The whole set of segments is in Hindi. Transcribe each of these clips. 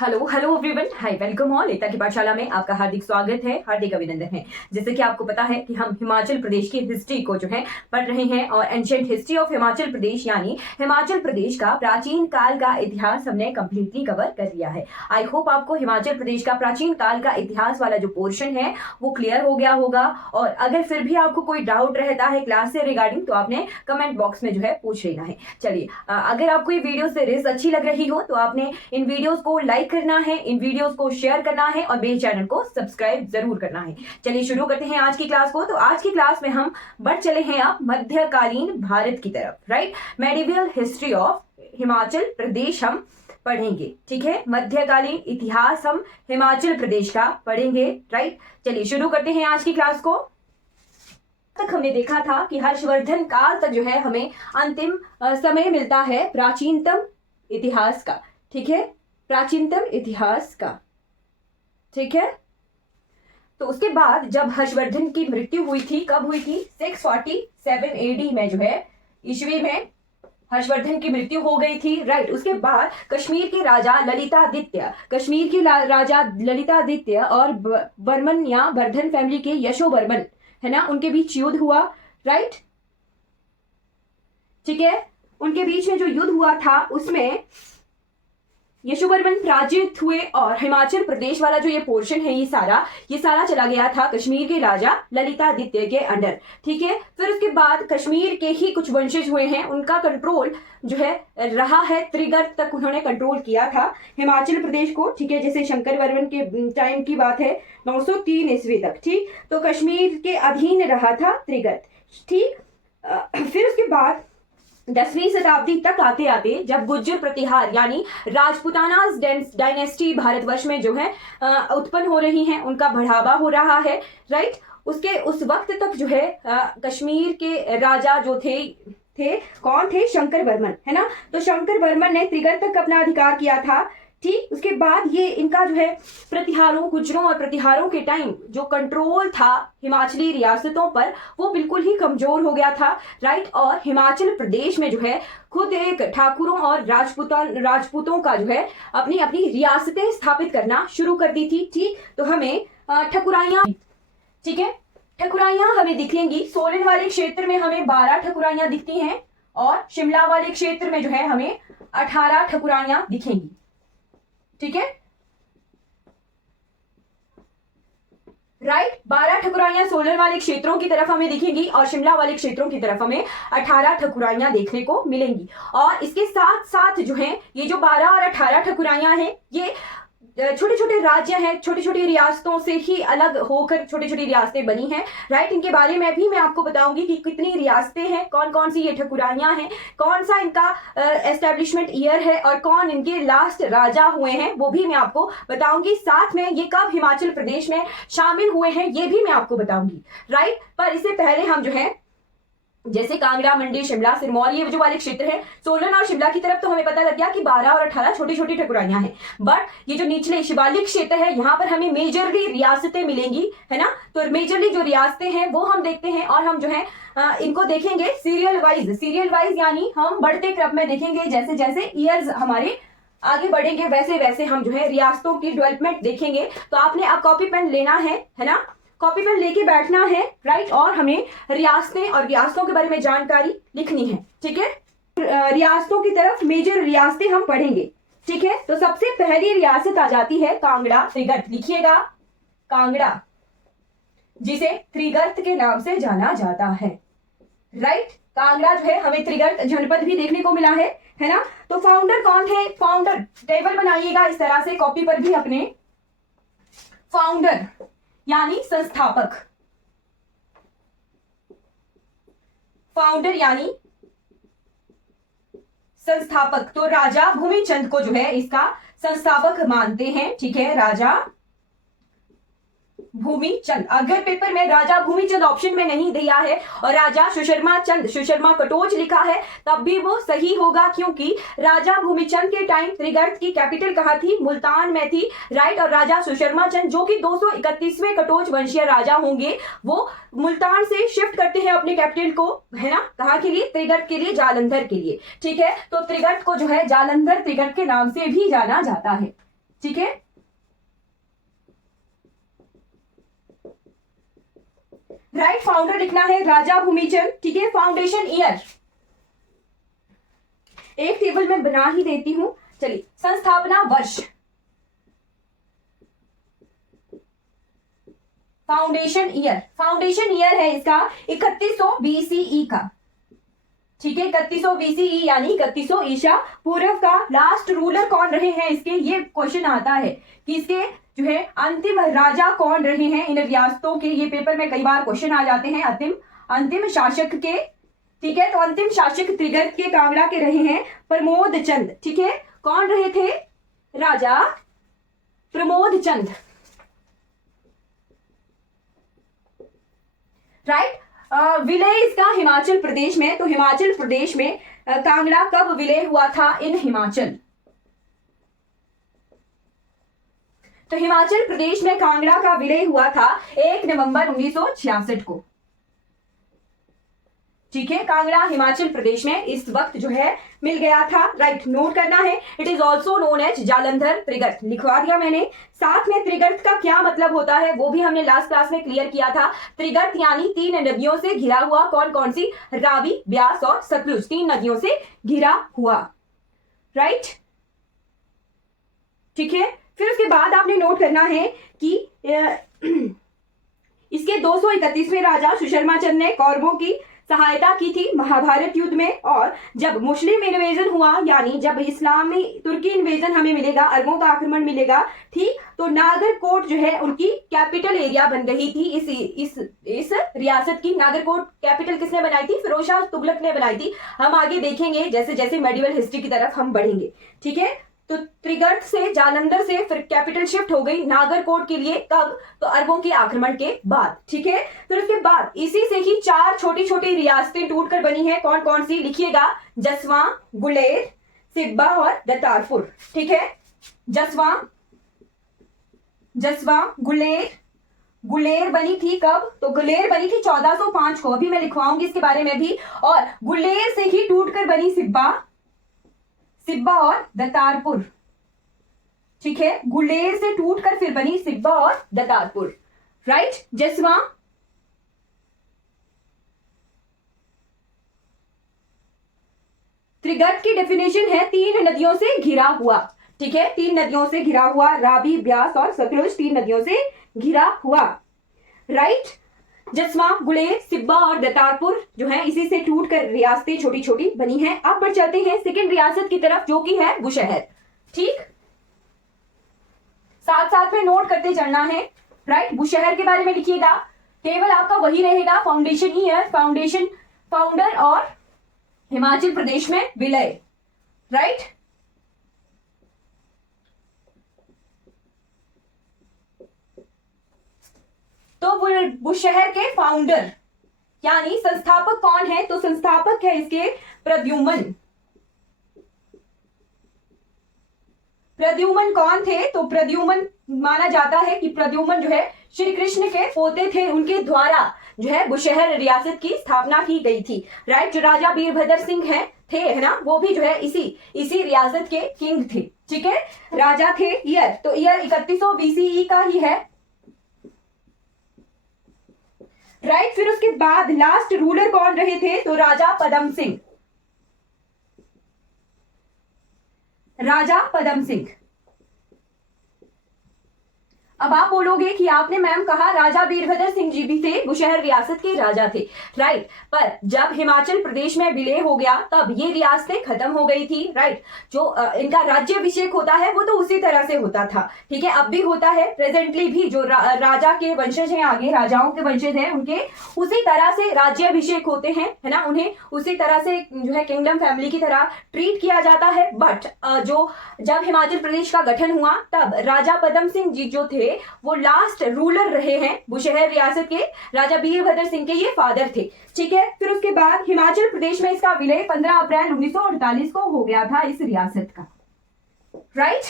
हेलो हेलो एवरीवन, हाय, वेलकम ऑल। एकता की पाठशाला में आपका हार्दिक स्वागत है, हार्दिक अभिनंदन है। जैसे कि आपको पता है कि हम हिमाचल प्रदेश की हिस्ट्री को जो है पढ़ रहे हैं और एंशिएंट हिस्ट्री ऑफ हिमाचल प्रदेश यानी हिमाचल प्रदेश का प्राचीन काल का इतिहास हमने कंप्लीटली कवर कर लिया है। आई होप आपको हिमाचल प्रदेश का प्राचीन काल का इतिहास वाला जो पोर्शन है वो क्लियर हो गया होगा। और अगर फिर भी आपको कोई डाउट रहता है क्लास से रिगार्डिंग तो आपने कमेंट बॉक्स में जो है पूछ लेना है। चलिए, अगर आपको ये वीडियो सीरीज अच्छी लग रही हो तो आपने इन वीडियोस को लाइक करना है, इन वीडियोस को शेयर करना है और मेरे चैनल को सब्सक्राइब जरूर करना है। चलिए शुरू करते हैं आज की क्लास को। तो आज की क्लास में हम बढ़ चले हैं अब मध्यकालीन भारत की तरफ, right. Medieval history of Himachal Pradesh हम पढ़ेंगे, ठीक है। मध्यकालीन इतिहास हम हिमाचल प्रदेश का पढ़ेंगे, राइट। चलिए शुरू करते हैं आज की क्लास को। तक हमने देखा था कि हर्षवर्धन काल तक जो है हमें अंतिम समय मिलता है प्राचीनतम इतिहास का, ठीक है, प्राचीनतम इतिहास का, ठीक है। तो उसके बाद जब हर्षवर्धन की मृत्यु हुई थी, कब हुई थी? 647 एडी में जो है, ईस्वी में हर्षवर्धन की मृत्यु हो गई थी, राइट। उसके बाद कश्मीर के राजा ललितादित्य, कश्मीर के राजा ललितादित्य और बर्मन या वर्धन फैमिली के यशोवर्मन, है ना, उनके बीच युद्ध हुआ, राइट, ठीक है। उनके बीच में जो युद्ध हुआ था उसमें यशोवर्मन पराजित हुए और हिमाचल प्रदेश वाला जो ये पोर्शन है ये सारा चला गया था कश्मीर के राजा ललितादित्य के अंडर, ठीक है। फिर उसके बाद कश्मीर के ही कुछ वंशज हुए हैं, उनका कंट्रोल जो है रहा है, त्रिगर्त तक उन्होंने कंट्रोल किया था हिमाचल प्रदेश को, ठीक है। जैसे शंकर वर्मन के टाइम की बात है, 903 ईस्वी तक, ठीक। तो कश्मीर के अधीन रहा था त्रिगर्त, ठीक। फिर उसके बाद 10वीं शताब्दी तक आते आते जब गुर्जर प्रतिहार यानी राजपूताना डायनेस्टी भारतवर्ष में जो है उत्पन्न हो रही हैं, उनका बढ़ावा हो रहा है, राइट। उस वक्त तक जो है कश्मीर के राजा जो थे कौन थे? शंकर वर्मन, है ना। तो शंकर वर्मन ने त्रिगर्त तक अपना अधिकार किया था, ठीक। उसके बाद ये इनका जो है प्रतिहारों, गुर्जरों और प्रतिहारों के टाइम जो कंट्रोल था हिमाचली रियासतों पर वो बिल्कुल ही कमजोर हो गया था, राइट। और हिमाचल प्रदेश में जो है खुद एक ठाकुरों और राजपूतों का जो है अपनी अपनी रियासतें स्थापित करना शुरू कर दी थी, ठीक। तो हमें ठकुराइयां, ठीक है, ठकुराइयां हमें दिखेंगी। सोलन वाले क्षेत्र में हमें 12 ठकुराइयां दिखती हैं और शिमला वाले क्षेत्र में जो है हमें 18 ठकुराइयां दिखेंगी, ठीक है, राइट। 12 ठकुराइयां सोलन वाले क्षेत्रों की तरफ हमें दिखेंगी और शिमला वाले क्षेत्रों की तरफ हमें 18 ठकुराइयां देखने को मिलेंगी। और इसके साथ साथ जो है ये जो 12 और 18 ठकुराइयां हैं ये छोटे छोटे राज्य हैं, छोटी छोटी रियासतों से ही अलग होकर छोटी छोटी रियासतें बनी हैं, राइट। इनके बारे में भी मैं आपको बताऊंगी कि कितनी रियासतें हैं, कौन कौन सी ये ठकुराइयां हैं, कौन सा इनका एस्टेब्लिशमेंट ईयर है और कौन इनके लास्ट राजा हुए हैं वो भी मैं आपको बताऊंगी। साथ में ये कब हिमाचल प्रदेश में शामिल हुए हैं ये भी मैं आपको बताऊंगी, राइट। पर इससे पहले हम जो है जैसे कांगड़ा, मंडी, शिमला, सिरमौर ये जो वाले क्षेत्र है, सोलन और शिमला की तरफ तो हमें पता लग गया कि 12 और 18 छोटी छोटी ठकुराइयां हैं। बट ये जो निचले शिवालिक क्षेत्र है यहाँ पर हमें मेजरली रियासतें मिलेंगी, है ना। तो मेजरली जो रियासतें हैं वो हम देखते हैं और हम जो है इनको देखेंगे सीरियल वाइज यानी हम बढ़ते क्रम में देखेंगे। जैसे जैसे ईयर्स हमारे आगे बढ़ेंगे वैसे वैसे हम जो है रियासतों की डेवलपमेंट देखेंगे। तो आपने अब कॉपी पेन लेना है ना, कॉपी पेन लेके बैठना है, राइट। और हमें रियासतें और रियासतों के बारे में जानकारी लिखनी है, ठीक है। रियासतों की तरफ मेजर रियासतें हम पढ़ेंगे, ठीक है। तो सबसे पहली रियासत आ जाती है कांगड़ा त्रिगर्त, लिखिएगा कांगड़ा, जिसे त्रिगर्त के नाम से जाना जाता है, राइट। कांगड़ा जो है हमें त्रिगर्त जनपद भी देखने को मिला है ना। तो फाउंडर कौन है? फाउंडर टेबल बनाइएगा इस तरह से कॉपी पर भी अपने, फाउंडर यानी संस्थापक, फाउंडर यानी संस्थापक। तो राजा भूमिचंद को जो है इसका संस्थापक मानते हैं, ठीक है, राजा भूमिचंद। अगर पेपर में राजा भूमिचंद ऑप्शन में नहीं दिया है और राजा सुशर्मा कटोच लिखा है तब भी वो सही होगा, क्योंकि राजा भूमिचंद के टाइम त्रिगर्त की कैपिटल कहाँ थी? मुल्तान में थी, राइट। और राजा सुशर्मा चंद जो कि 231वें कटोच वंशीय राजा होंगे वो मुल्तान से शिफ्ट करते हैं अपने कैपिटल को, है ना, कहाँ के लिए? त्रिगर्त के लिए, जालंधर के लिए, ठीक है। तो त्रिगर्त को जो है जालंधर त्रिगर्त के नाम से भी जाना जाता है, ठीक है। राइट, फाउंडर लिखना है राजा भूमिचंद, ठीक है। फाउंडेशन ईयर एक टेबल में बना ही देती हूं, चलिए। संस्थापना वर्ष, फाउंडेशन ईयर है इसका 3100 BCE का, ठीक है। 3100 BCE यानी 3100 ईसा पूर्व का। लास्ट रूलर कौन रहे हैं इसके, ये क्वेश्चन आता है कि इसके जो है अंतिम राजा कौन रहे हैं इन रियासतों के। ये पेपर में कई बार क्वेश्चन आ जाते हैं अंतिम शासक के, ठीक है। तो अंतिम शासक त्रिगर्त के कांगड़ा के रहे हैं प्रमोद चंद, ठीक है। कौन रहे थे, राजा प्रमोद चंद, राइट। विलय इसका हिमाचल प्रदेश में, तो हिमाचल प्रदेश में कांगड़ा कब विलय हुआ था इन हिमाचल, तो हिमाचल प्रदेश में कांगड़ा का विलय हुआ था 1 नवंबर 1966 को, ठीक है। कांगड़ा हिमाचल प्रदेश में इस वक्त जो है मिल गया था, राइट। नोट करना है, it is also known as Jalandhar Trigarta, लिखवा दिया मैंने। साथ में त्रिगर्त का क्या मतलब होता है वो भी हमने लास्ट क्लास में क्लियर किया था। त्रिगर्त यानी 3 नदियों से घिरा हुआ, कौन कौन सी, रावी, ब्यास और सतलुज, 3 नदियों से घिरा हुआ, राइट, ठीक है। फिर उसके बाद आपने नोट करना है कि इसके 231वें राजा सुशर्मा चंद ने कौरवों की सहायता की थी महाभारत युद्ध में। और जब मुस्लिम इन्वेजन हुआ, यानी जब इस्लामी तुर्की इन्वेजन हमें मिलेगा, अरबों का आक्रमण मिलेगा, ठीक, तो नागरकोट जो है उनकी कैपिटल एरिया बन गई थी। इस रियासत की नागरकोट कैपिटल किसने बनाई थी, फिरोज शाह तुगलक ने बनाई थी। हम आगे देखेंगे जैसे जैसे मेडिवल हिस्ट्री की तरफ हम बढ़ेंगे, ठीक है। तो त्रिगर्त से, जालंधर से फिर कैपिटल शिफ्ट हो गई नागरकोट के लिए, कब, तो अरबों के आक्रमण के बाद, ठीक है। फिर उसके बाद इसी से ही 4 छोटी छोटी रियासतें टूटकर बनी हैं, कौन कौन सी, लिखिएगा, जसवां, गुलेर, सिब्बा और दतारपुर, ठीक है। जसवां, गुलेर बनी थी कब, तो गुलेर बनी थी 1405 को, अभी मैं लिखवाऊंगी इसके बारे में भी। और गुलेर से ही टूटकर बनी सिब्बा और दतारपुर, ठीक है। गुलेर से टूटकर फिर बनी सिब्बा और दतारपुर, राइट। जसवां, त्रिगर्त की डेफिनेशन है 3 नदियों से घिरा हुआ, ठीक है। 3 नदियों से घिरा हुआ, रावी, ब्यास और सतलुज, 3 नदियों से घिरा हुआ, राइट। जसवां, गुलेर, सिब्बा और दतारपुर जो है इसी से टूटकर रियासतें छोटी छोटी बनी हैं। अब बढ़ चलते हैं सेकंड रियासत की तरफ जो कि है बुशहर, ठीक। साथ साथ में नोट करते चलना है, राइट। बुशहर के बारे में लिखिएगा, टेबल आपका वही रहेगा, फाउंडेशन ईयर, फाउंडेशन, फाउंडर और हिमाचल प्रदेश में विलय, राइट। तो बुशहर के फाउंडर यानी संस्थापक कौन है, तो संस्थापक है इसके प्रद्युमन कौन थे, तो प्रद्युमन माना जाता है कि प्रद्युमन जो है श्री कृष्ण के पोते थे, उनके द्वारा जो है बुशहर रियासत की स्थापना की गई थी, राइट। जो राजा वीरभद्र सिंह है ना, वो भी जो है इसी रियासत के किंग थे, ठीक है, राजा थे। ईयर, तो ईयर 3100 BCE का ही है, राइट। फिर उसके बाद लास्ट रूलर कौन रहे थे, तो राजा पदम सिंह। अब आप बोलोगे कि आपने मैम कहा राजा वीरभद्र सिंह जी भी थे, बुशहर रियासत के राजा थे, राइट। पर जब हिमाचल प्रदेश में विलय हो गया तब ये रियासतें खत्म हो गई थी, राइट। जो इनका राज्याभिषेक होता है वो तो उसी तरह से होता था, ठीक है। अब भी होता है, प्रेजेंटली भी जो राजा के वंशज हैं, आगे राजाओं के वंशज हैं, उनके उसी तरह से राज्याभिषेक होते हैं, है ना। उन्हें उसी तरह से जो है किंगडम फैमिली की तरह ट्रीट किया जाता है। बट जब हिमाचल प्रदेश का गठन हुआ तब राजा पदम सिंह जी जो थे वो लास्ट रूलर रहे हैं बुशहर रियासत के, राजा वीरभद्र सिंह के ये फादर थे, ठीक है। फिर उसके बाद हिमाचल प्रदेश में इसका विलय 15 अप्रैल 1948 को हो गया था इस रियासत का, right.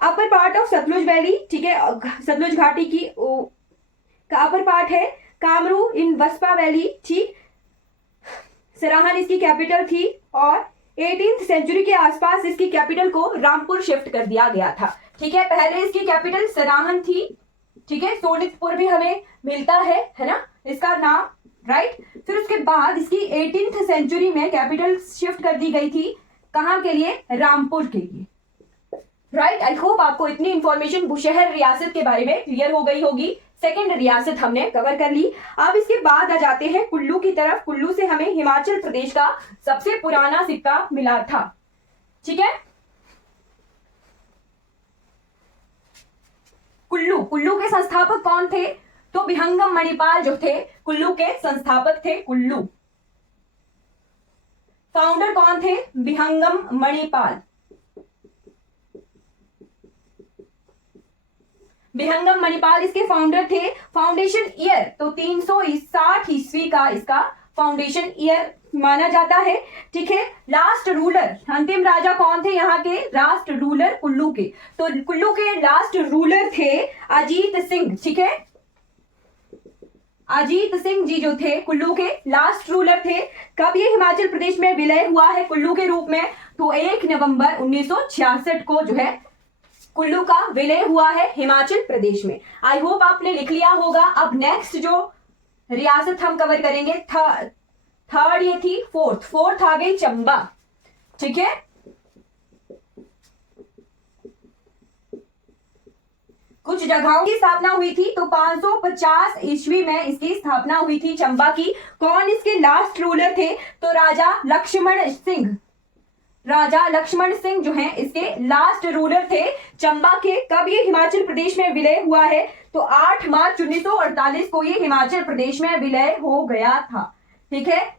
Upper part of Sutlej valley, ठीक है, सतलुज घाटी की का अपर पार्ट है कामरू इन वस्पा वैली, ठीक। सराहन इसकी कैपिटल थी और 18th सेंचुरी के आसपास इसकी कैपिटल को रामपुर शिफ्ट कर दिया गया था, ठीक है। पहले इसकी कैपिटल सराहन थी, ठीक है। सोनितपुर भी हमें मिलता है ना इसका नाम, राइट। फिर उसके बाद इसकी 18th सेंचुरी में कैपिटल शिफ्ट कर दी गई थी, कहां के लिए? रामपुर के लिए, राइट। आई होप आपको इतनी इंफॉर्मेशन बुशहर रियासत के बारे में क्लियर हो गई होगी। सेकंड रियासत हमने कवर कर ली। अब इसके बाद आ जाते हैं कुल्लू की तरफ। कुल्लू से हमें हिमाचल प्रदेश का सबसे पुराना सिक्का मिला था, ठीक है। कुल्लू के संस्थापक कौन थे? तो विहंगम मणिपाल जो थे कुल्लू के संस्थापक थे। कुल्लू फाउंडर कौन थे? विहंगम मणिपाल। विहंगम मणिपाल इसके फाउंडर थे। फाउंडेशन ईयर तो 360 ईस्वी का इसका फाउंडेशन ईयर माना जाता है, ठीक है। लास्ट रूलर, अंतिम राजा कौन थे यहाँ के? लास्ट रूलर कुल्लू के, तो कुल्लू के लास्ट रूलर थे अजीत सिंह, ठीक है। अजीत सिंह जी जो थे कुल्लू के लास्ट रूलर थे। कब ये हिमाचल प्रदेश में विलय हुआ है कुल्लू के रूप में? तो 1 नवंबर 1966 को जो है कुल्लू का विलय हुआ है हिमाचल प्रदेश में। आई होप आपने लिख लिया होगा। अब नेक्स्ट जो रियासत हम कवर करेंगे, थर्ड ये थी, फोर्थ आ गई चंबा, ठीक है। कुछ जगहों की स्थापना हुई थी, तो 550 ईस्वी में इसकी स्थापना हुई थी चंबा की। कौन इसके लास्ट रूलर थे? तो राजा लक्ष्मण सिंह जो हैं इसके लास्ट रूलर थे चंबा के। कब ये हिमाचल प्रदेश में विलय हुआ है? तो 8 मार्च 1948 को ये हिमाचल प्रदेश में विलय हो गया था, ठीक है।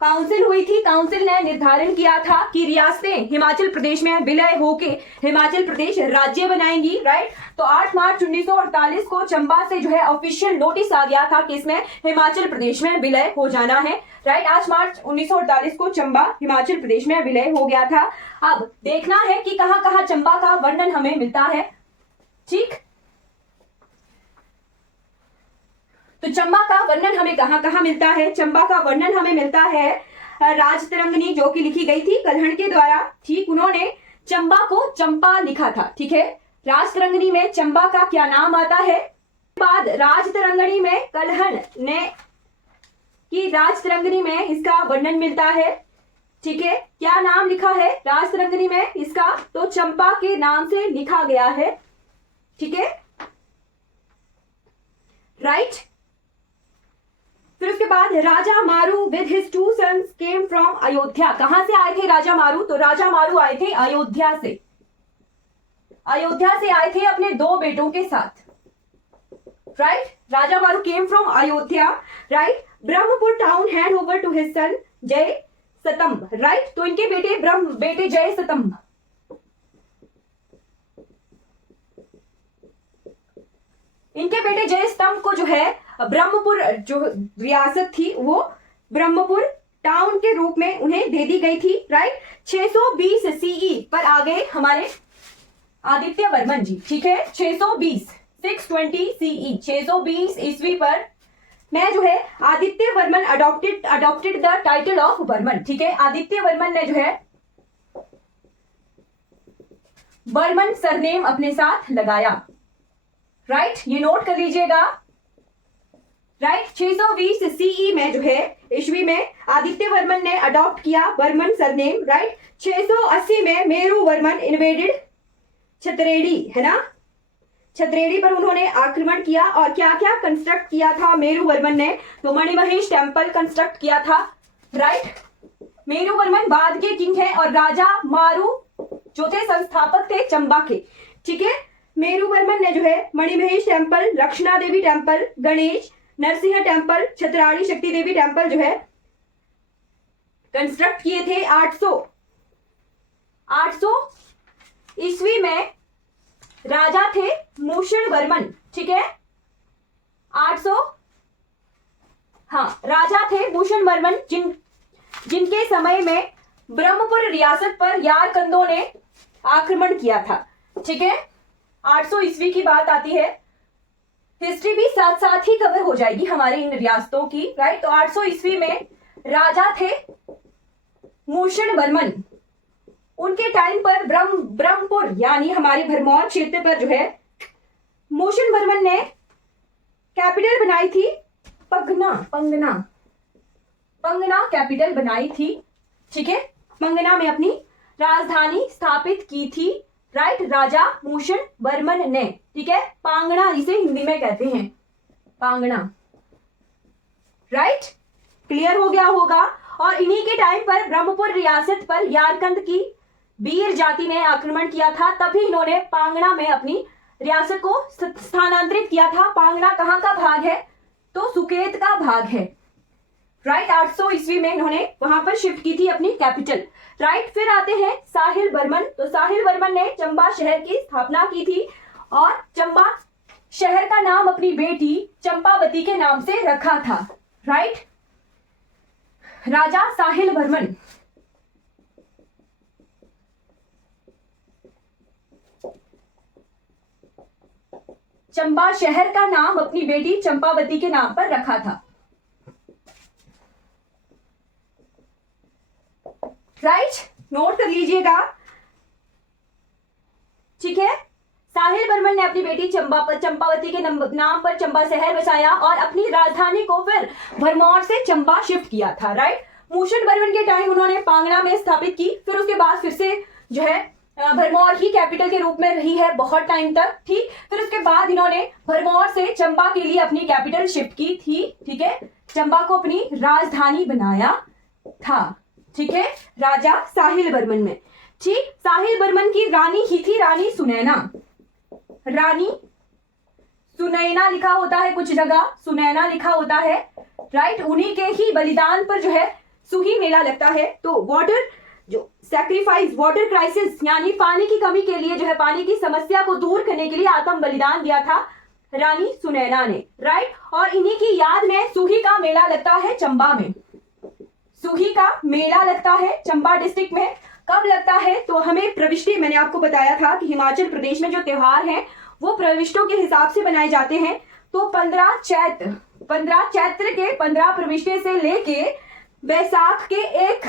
काउंसिल हुई थी, काउंसिल ने निर्धारण किया था कि रियासतें हिमाचल प्रदेश में विलय होके हिमाचल प्रदेश राज्य बनाएंगी, राइट। तो 8 मार्च 1948 को चंबा से जो है ऑफिशियल नोटिस आ गया था कि इसमें हिमाचल प्रदेश में विलय हो जाना है, राइट। 8 मार्च 1948 को चंबा हिमाचल प्रदेश में विलय हो गया था। अब देखना है कि कहां कहां चंबा का वर्णन हमें मिलता है, ठीक। तो चंबा का वर्णन हमें कहां कहां मिलता है? चंबा का वर्णन हमें मिलता है राजतरंगिणी जो कि लिखी गई थी कल्हण के द्वारा, ठीक। उन्होंने चंबा को चंपा लिखा था, ठीक है। राजतरंगिणी में चंबा का क्या नाम आता है? बाद राजतरंगिणी में कल्हण ने कि राजतरंगिणी में इसका वर्णन मिलता है, ठीक है। क्या नाम लिखा है राजतरंगिणी में इसका? तो चंपा के नाम से लिखा गया है, ठीक है, राइट। फिर उसके बाद Raja Maru with his 2 sons came from Ayodhya. कहां से आए थे राजा मारू? तो राजा मारू आए थे अयोध्या से। अयोध्या से आए थे अपने 2 बेटों के साथ, right. Raja Maru came from Ayodhya, right. Brahmpur town hand over to his son Jai Stambh, right. तो इनके बेटे जय सतंभ, इनके बेटे जय स्तंभ को जो है ब्रह्मपुर जो रियासत थी वो ब्रह्मपुर टाउन के रूप में उन्हें दे दी गई थी, राइट। 620 सीई पर आ गए हमारे आदित्य वर्मन जी, ठीक है। 620 सीई 620 ईस्वी पर मैं जो है Aditya Varman adopted the title of Varman, ठीक है। आदित्य वर्मन ने जो है वर्मन सरनेम अपने साथ लगाया, राइट। ये नोट कर लीजिएगा, राइट। 620 सीई में जो है ईस्वी में आदित्य वर्मन ने अडॉप्ट किया वर्मन सरनेम, राइट। 680 में मेरू वर्मन इन्वेडेड छतरेड़ी, है ना। छतरेड़ी पर उन्होंने आक्रमण किया और क्या क्या कंस्ट्रक्ट किया था मेरू वर्मन ने? तो मणिमहेश टेम्पल कंस्ट्रक्ट किया था, राइट। मेरू वर्मन बाद के किंग है और राजा मारू जो थे संस्थापक थे चंबा के, ठीक है। मेरू वर्मन ने जो है मणिमहेश टेम्पल, लक्षणा देवी टेम्पल, गणेश नरसिंह टेम्पल, छतराड़ी शक्ति देवी टेम्पल जो है कंस्ट्रक्ट किए थे। 800 ईस्वी में राजा थे मूषण वर्मन, ठीक है। 800 राजा थे भूषण वर्मन जिनके समय में ब्रह्मपुर रियासत पर यारकंदों ने आक्रमण किया था, ठीक है। 800 ईस्वी की बात आती है। हिस्ट्री भी साथ साथ ही कवर हो जाएगी हमारी इन रियासतों की, राइट। तो 800 ईस्वी में राजा थे मूषण वर्मन, उनके टाइम पर ब्रह्मपुर यानी हमारे भरमौर क्षेत्र पर जो है मोशन वर्मन ने कैपिटल बनाई थी पंगना कैपिटल बनाई थी। ठीक है, पंगना में अपनी राजधानी स्थापित की थी। राइट, राजा मोशन वर्मन ने। ठीक है, पांगना जिसे हिंदी में कहते हैं, पांगना। राइट, क्लियर हो गया होगा। और इन्हीं के टाइम पर ब्रह्मपुर रियासत पर यारकंद की वीर जाति ने आक्रमण किया था, तभी इन्होंने पांगना में अपनी रियासत को स्थानांतरित किया था। पांगना कहाँ का भाग है? तो सुकेत का भाग है। राइट, 800 ईस्वी में इन्होंने वहां पर शिफ्ट की थी अपनी कैपिटल। राइट, फिर आते हैं साहिल बर्मन। तो साहिल बर्मन ने चंबा शहर की स्थापना की थी और चंबा शहर का नाम अपनी बेटी चंपावती के नाम से रखा था। राइट, राजा साहिल बर्मन। चंबा शहर का नाम अपनी बेटी चंपावती के नाम पर रखा था। राइट, नोट कर लीजिएगा। ठीक है, साहिल बर्मन ने अपनी बेटी चंपावती के नाम पर चंबा शहर बसाया और अपनी राजधानी को फिर भरमौर से चंबा शिफ्ट किया था। राइट, मोशन वर्मन के टाइम उन्होंने पांगना में स्थापित की, फिर उसके बाद फिर से जो है भरमौर ही कैपिटल के रूप में रही है बहुत टाइम तक। ठीक, फिर उसके बाद इन्होंने भरमौर से चंबा के लिए अपनी कैपिटल शिफ्ट की थी। ठीक है, चंबा को अपनी राजधानी बनाया था। ठीक है, राजा साहिल बर्मन में। ठीक, साहिल बर्मन की रानी ही थी रानी सुनैना। रानी सुनैना लिखा होता है कुछ जगह, सुनैना लिखा होता है। राइट, उन्हीं के ही बलिदान पर जो है सुही मेला लगता है। तो वाटर जो सैक्रिफाइस, वाटर क्राइसिस यानी पानी की कमी के लिए जो है पानी की समस्या को दूर करने के लिए आत्म बलिदान दिया था रानी सुनैना ने। राइट, और इन्हीं की याद में सुही का मेला लगता है चंबा में। सुही का मेला लगता है चंबा डिस्ट्रिक्ट में। कब लगता है? तो हमें प्रविष्टि, मैंने आपको बताया था कि हिमाचल प्रदेश में जो त्योहार हैं वो प्रविष्टों के हिसाब से बनाए जाते हैं। तो 15 चैत्र के 15 प्रविष्टि से लेके बैसाख के 1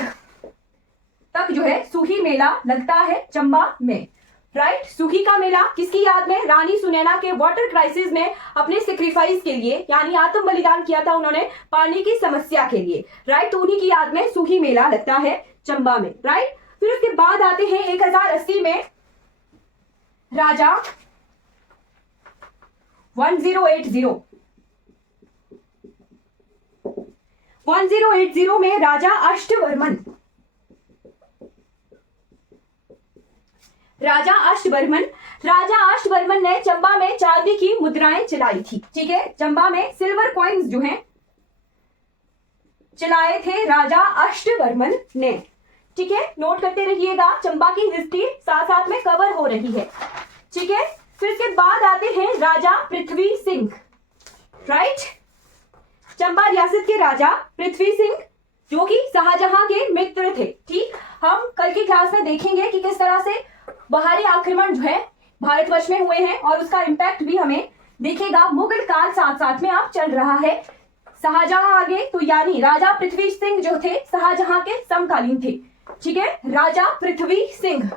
तक जो है सुही मेला लगता है चंबा में। राइट, सुही का मेला किसकी याद में? रानी सुनैना के वाटर क्राइसिस में अपने सेक्रीफाइस के लिए यानी आत्म बलिदान किया था उन्होंने पानी की समस्या के लिए। राइट, तो उन्हीं की याद में सुही मेला लगता है चंबा में। राइट, फिर उसके बाद आते हैं 1080 में राजा 1080 में राजा अष्टवर्मन राजा अष्टवर्मन ने चंबा में चांदी की मुद्राएं चलाई थी। ठीक है, चंबा में सिल्वर कॉइन्स जो हैं चलाए थे राजा अष्टवर्मन ने। ठीक है, नोट करते रहिएगा, चंबा की हिस्ट्री साथ साथ में कवर हो रही है। ठीक है, फिर इसके बाद आते हैं राजा पृथ्वी सिंह। राइट, चंबा रियासत के राजा पृथ्वी सिंह जो कि शाहजहां के मित्र थे। ठीक, हम कल की क्लास में देखेंगे कि किस तरह से बाहरी आक्रमण जो है भारतवर्ष में हुए हैं और उसका इंपैक्ट भी हमें देखेगा। मुगल काल साथ साथ में अब चल रहा है, शाहजहां आगे, तो यानी राजा पृथ्वी सिंह जो थे शाहजहां के समकालीन थे। ठीक है, राजा पृथ्वी सिंह।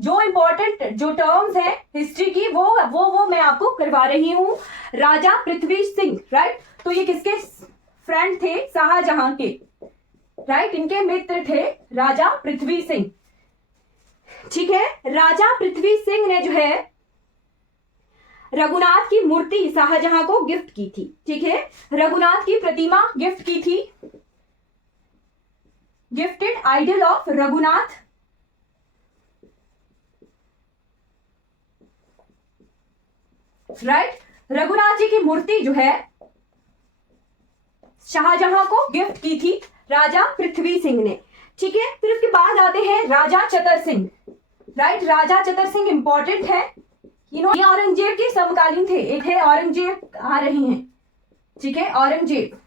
जो इंपॉर्टेंट जो टर्म्स हैं हिस्ट्री की वो मैं आपको करवा रही हूं। राजा पृथ्वी सिंह। राइट, तो ये किसके फ्रेंड थे? शाहजहां के। राइट, इनके मित्र थे राजा पृथ्वी सिंह। ठीक है, राजा पृथ्वी सिंह ने जो है रघुनाथ की मूर्ति शाहजहां को गिफ्ट की थी। ठीक है, रघुनाथ की प्रतिमा गिफ्ट की थी, gifted idol of Raghunath. Right, Raghunath ji की मूर्ति जो है शाहजहां को गिफ्ट की थी राजा पृथ्वी सिंह ने। ठीक है, फिर उसके बाद आते हैं राजा चतर सिंह। राइट, राजा चतर सिंह इंपॉर्टेंट है, इन्होंने औरंगजेब के समकालीन थे। एक है औरंगजेब आ रही हैं। ठीक है, औरंगजेब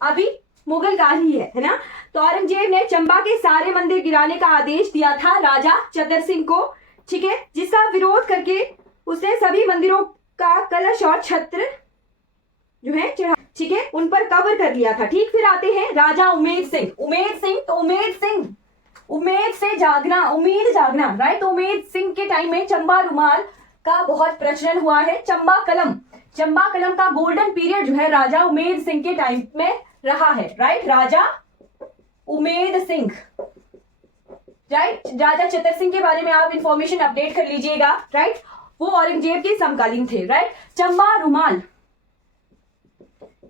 अभी मुगल काल ही है ना। तो औरंगजेब ने चंबा के सारे मंदिर गिराने का आदेश दिया था राजा चतर सिंह को। ठीक है, जिसका विरोध करके उसने सभी मंदिरों का कलश और छत्र जो है चढ़ा। ठीक है, उन पर कवर कर लिया था। ठीक, फिर आते हैं राजा उमेद सिंह। उमेद सिंह, तो उमेद सिंह, उमेद से जागना, उम्मीद जागना, राइट। उमेद सिंह के टाइम में चंबा रुमाल का बहुत प्रचलन हुआ है। चंबा कलम, चंबा कलम का गोल्डन पीरियड जो है राजा उमेद सिंह के टाइम में रहा है, राइट। राजा उमेद सिंह, राइट। राजा चतर सिंह के बारे में आप इंफॉर्मेशन अपडेट कर लीजिएगा, राइट। वो औरंगजेब के समकालीन थे, राइट। चंबा रुमाल,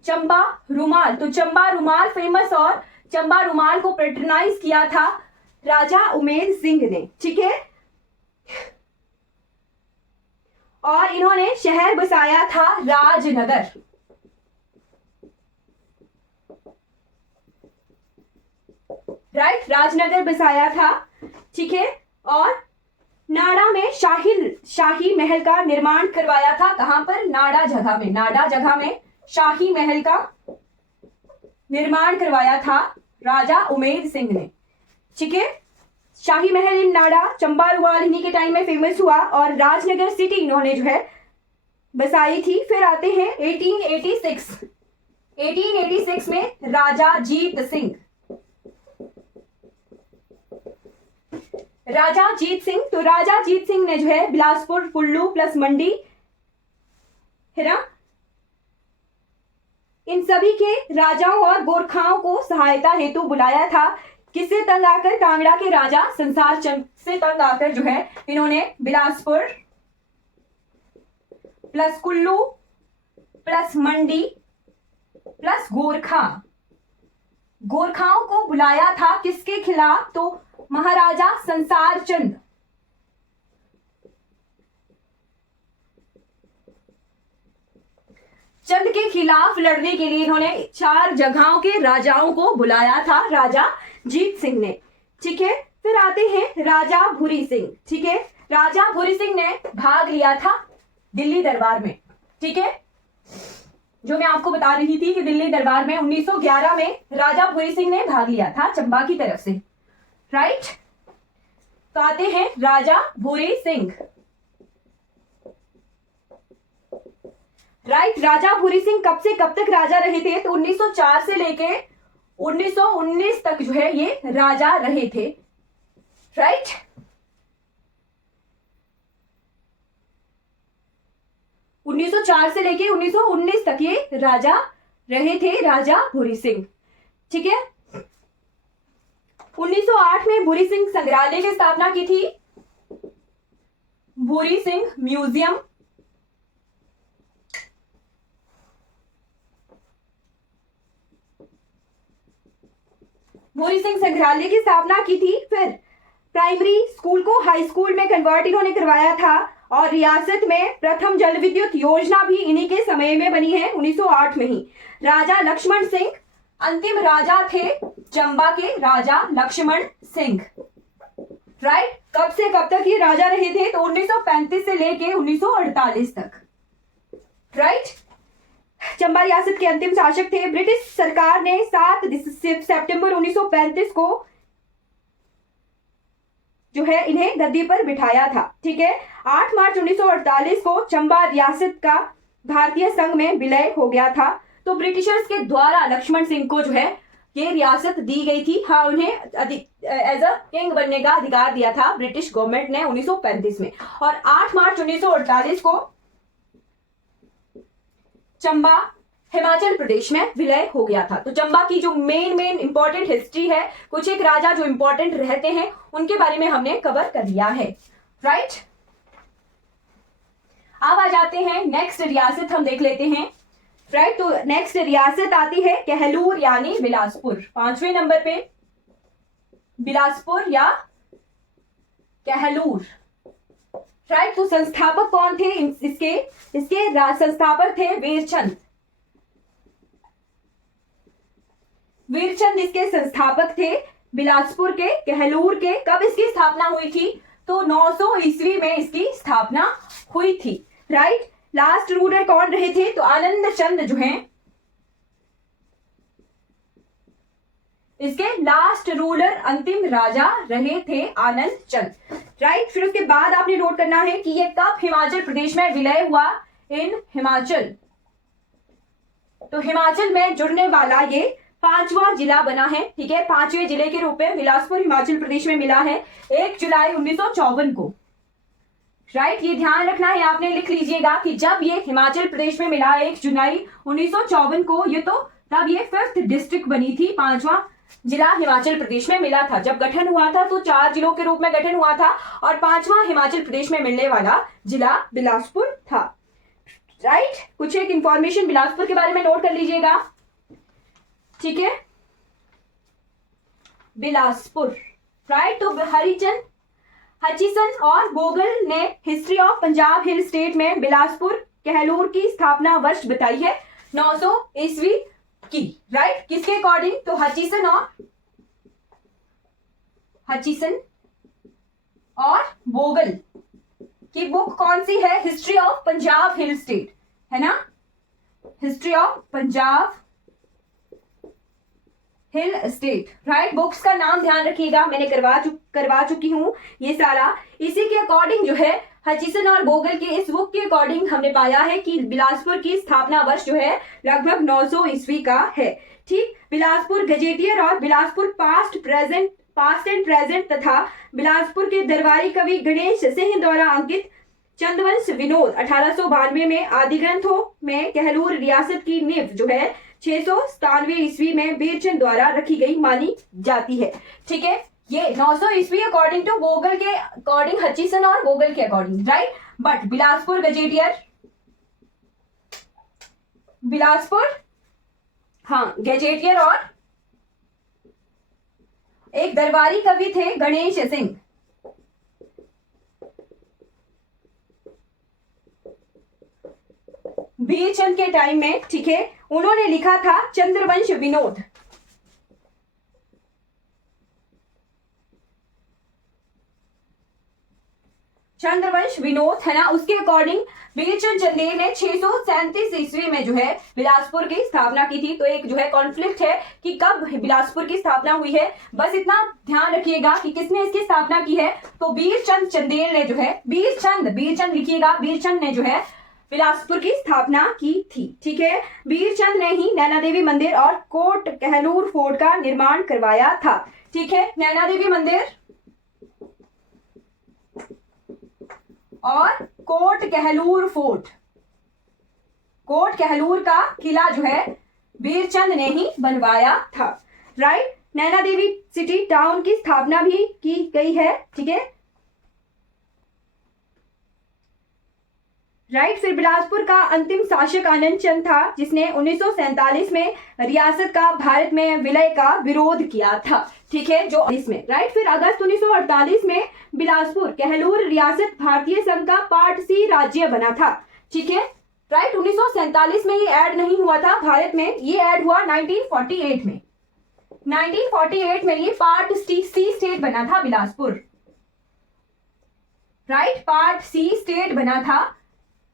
चंबा रुमाल, तो चंबा रुमाल फेमस, और चंबा रुमाल को पेट्रनाइज किया था राजा उमेद सिंह ने, ठीक है। और इन्होंने शहर बसाया था राजनगर, राइट। राजनगर बसाया था, ठीक है। और नाड़ा में शाही महल का निर्माण करवाया था। कहां पर? नाड़ा जगह में, नाड़ा जगह में शाही महल का निर्माण करवाया था राजा उमेद सिंह ने, ठीक है। शाही महल इन नाड़ा, चंबा रुमाल इन्हीं के टाइम में फेमस हुआ, और राजनगर सिटी इन्होंने जो है बसाई थी। फिर आते हैं 1886, 1886 में राजा जीत सिंह, राजा जीत सिंह, तो राजा जीत सिंह ने जो है बिलासपुर, कुल्लू प्लस मंडी, है ना, इन सभी के राजाओं और गोरखाओं को सहायता हेतु बुलाया था। किससे तंग आकर? कांगड़ा के राजा संसार चंद से तंग आकर जो है इन्होंने बिलासपुर प्लस कुल्लू प्लस मंडी प्लस गोरखाओं को बुलाया था। किसके खिलाफ? तो महाराजा संसार चंद, चंद के खिलाफ लड़ने के लिए इन्होंने 4 जगहों के राजाओं को बुलाया था राजा जीत सिंह ने, ठीक है। फिर आते हैं राजा भूरी सिंह, ठीक है। राजा भूरी सिंह ने भाग लिया था दिल्ली दरबार में, ठीक है। जो मैं आपको बता रही थी कि दिल्ली दरबार में 1911 में राजा भूरी सिंह ने भाग लिया था चंबा की तरफ से, राइट। तो आते हैं राजा भूरी सिंह, राइट। राजा भूरी सिंह कब से कब तक राजा रहे थे? तो 1904 से लेके 1919 तक जो है ये राजा रहे थे, राइट। उन्नीस सौ 4 से लेके 1919 तक ये राजा रहे थे, राजा भूरी सिंह, ठीक है। 1908 में भूरी सिंह संग्रहालय की स्थापना की थी, भूरी सिंह म्यूजियम, भूरी सिंह संग्रहालय की स्थापना की थी। फिर प्राइमरी स्कूल को हाई स्कूल में कन्वर्ट इन्होंने करवाया था, और रियासत में प्रथम जल विद्युत योजना भी इन्हीं के समय में बनी है, 1908 में ही। राजा लक्ष्मण सिंह अंतिम राजा थे चंबा के, राजा लक्ष्मण सिंह, राइट। कब से कब तक ये राजा रहे थे? तो 1935 से लेके 1948 तक, राइट। चंबा रियासत के अंतिम शासक थे। ब्रिटिश सरकार ने 7 सितंबर 1935 को जो है इन्हें गद्दी पर बिठाया था, ठीक है। 8 मार्च 1948 को चंबा रियासत का भारतीय संघ में विलय हो गया था। तो ब्रिटिशर्स के द्वारा लक्ष्मण सिंह को जो है ये रियासत दी गई थी। हाँ, उन्हें एज अ किंग बनने का अधिकार दिया था ब्रिटिश गवर्नमेंट ने 1935 में। और 8 मार्च 1948 को चंबा हिमाचल प्रदेश में विलय हो गया था। तो चंबा की जो मेन इंपॉर्टेंट हिस्ट्री है, कुछ एक राजा जो इंपॉर्टेंट रहते हैं उनके बारे में हमने कवर कर लिया है, राइट। अब आ जाते हैं नेक्स्ट रियासत हम देख लेते हैं, राइट। तो नेक्स्ट रियासत आती है कहलूर यानी बिलासपुर। 5वें नंबर पे बिलासपुर या कहलूर, राइट। तो संस्थापक कौन थे इसके? संस्थापक थे वीरचंद, वीरचंद इसके संस्थापक थे बिलासपुर के, कहलूर के। कब इसकी स्थापना हुई थी? तो 900 ईस्वी में इसकी स्थापना हुई थी, राइट। लास्ट रूलर कौन रहे थे? तो आनंद चंद जो हैं इसके लास्ट रूलर, अंतिम राजा रहे थे आनंद चंद, राइट। फिर उसके बाद आपने नोट करना है कि ये कब हिमाचल प्रदेश में विलय हुआ? इन हिमाचल तो हिमाचल में जुड़ने वाला ये 5वां जिला बना है। ठीक है, 5वें जिले के रूप में बिलासपुर हिमाचल प्रदेश में मिला है 1 जुलाई 1954 को। राइट, ये ध्यान रखना है, आपने लिख लीजिएगा कि जब ये हिमाचल प्रदेश में मिला 1 जुलाई 1954 को, ये तो तब ये 5th डिस्ट्रिक्ट बनी थी, 5वां जिला हिमाचल प्रदेश में मिला था। जब गठन हुआ था तो 4 जिलों के रूप में गठन हुआ था और 5वां हिमाचल प्रदेश में मिलने वाला जिला बिलासपुर था। राइट, कुछ एक इंफॉर्मेशन बिलासपुर के बारे में नोट कर लीजिएगा। ठीक है, बिलासपुर। राइट, तो हचिसन और बोगल ने history of Punjab hill state में बिलासपुर कहलूर की स्थापना वर्ष बताई है 900 ईस्वी की। राइट, किसके अकॉर्डिंग? तो हचिसन और बोगल की बुक कौन सी है? History of Punjab hill state, है ना, history of Punjab hill state. Right, books का नाम ध्यान रखिएगा, मैंने करवा चुकी हूं ये सारा। इसी के अकॉर्डिंग जो है हचिसन और बोगल के इस बुक के अकॉर्डिंग हमने पाया है कि बिलासपुर की स्थापना वर्ष जो है लगभग 900 ईस्वी का है। ठीक, बिलासपुर गजेटियर और बिलासपुर पास्ट एंड प्रेजेंट तथा बिलासपुर के दरबारी कवि गणेश सिंह द्वारा अंकित चंदवंश विनोद 1892 में आदि ग्रंथों में कहलूर रियासत की नींव जो है 697 ईस्वी में बीरचंद द्वारा रखी गई मानी जाती है। ठीक है, ये 900 ईस्वी अकॉर्डिंग टू बोगल के अकॉर्डिंग, हचिसन और बोगल के according. Right, but Bilaspur gazetteer, gazetteer और एक दरबारी कवि थे गणेश सिंह। बीरचंद के टाइम में, ठीक है, उन्होंने लिखा था चंद्रवंश विनोद। चंद्रवंश विनोद, है ना, उसके अकॉर्डिंग बीरचंद चंदेल ने 637 ईस्वी में जो है बिलासपुर की स्थापना की थी। तो एक जो है कॉन्फ्लिक्ट है कि कब बिलासपुर की स्थापना हुई है, बस इतना ध्यान रखिएगा कि किसने इसकी स्थापना की है। तो बीरचंद चंदेल ने जो है, बीरचंद लिखिएगा, बीरचंद ने जो है बिलासपुर की स्थापना की थी। ठीक है, बीरचंद ने ही नैना देवी मंदिर और कोट कहलूर फोर्ट का निर्माण करवाया था। ठीक है, नैना देवी मंदिर और कोट कहलूर फोर्ट, कोट कहलूर का किला जो है बीरचंद ने ही बनवाया था। Right, Naina Devi city town की स्थापना भी की गई है। ठीक है, राइट, फिर बिलासपुर का अंतिम शासक आनंद चंद था, जिसने 1947 में रियासत का भारत में विलय का विरोध किया था। ठीक है, जो इसमें, राइट, फिर अगस्त 1948 में बिलासपुर कहलूर रियासत भारतीय संघ का पार्ट सी राज्य बना था। ठीक है, राइट, 1947 में ये ऐड नहीं हुआ था भारत में, ये ऐड हुआ 1948 में। 1948 में ये पार्ट सी स्टेट बना था Bilaspur. Right, part C state बना था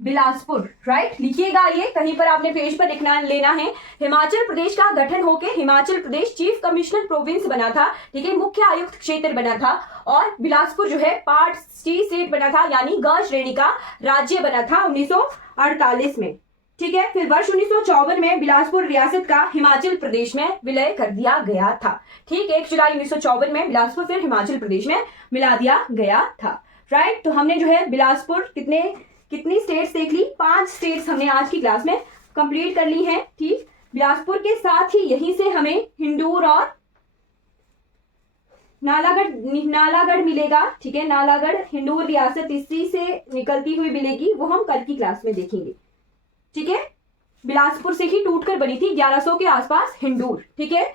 बिलासपुर। राइट, लिखिएगा, ये कहीं पर आपने पेज पर लेना है। हिमाचल प्रदेश का गठन होकर Himachal Pradesh chief commissioner province बना था। ठीक है, मुख्य आयुक्त क्षेत्र बना था और बिलासपुर जो है पार्ट सी स्टेट बना था, यानी ग श्रेणी का राज्य बना था 1948 में। ठीक है, फिर वर्ष 1954 में बिलासपुर रियासत का हिमाचल प्रदेश में विलय कर दिया गया था। ठीक, 1 जुलाई 1954 में बिलासपुर फिर हिमाचल प्रदेश में मिला दिया गया था। राइट, तो हमने जो है बिलासपुर कितनी स्टेट्स देख ली, 5 स्टेट्स हमने आज की क्लास में कंप्लीट कर ली हैं। ठीक, बिलासपुर के साथ ही यहीं से हमें हिंडूर और नालागढ़ मिलेगा। ठीक है, नालागढ़ हिंडूर रियासत इसी से निकलती हुई मिलेगी, वो हम कल की क्लास में देखेंगे। ठीक है, बिलासपुर से ही टूटकर बनी थी 1100 के आसपास हिंडूर। ठीक है,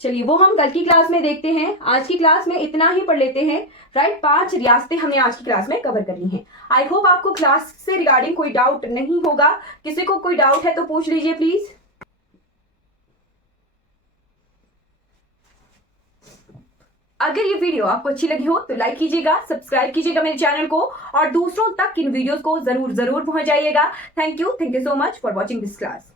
चलिए वो हम कल की क्लास में देखते हैं। आज की क्लास में इतना ही पढ़ लेते हैं। राइट, 5 रियासतें हमने आज की क्लास में कवर करनी है। आई होप आपको क्लास से रिगार्डिंग कोई डाउट नहीं होगा। किसी को कोई डाउट है तो पूछ लीजिए प्लीज। अगर ये वीडियो आपको अच्छी लगी हो तो लाइक कीजिएगा, सब्सक्राइब कीजिएगा मेरे चैनल को और दूसरों तक इन वीडियोस को जरूर पहुंचाइएगा। Thank you so much for watching this class.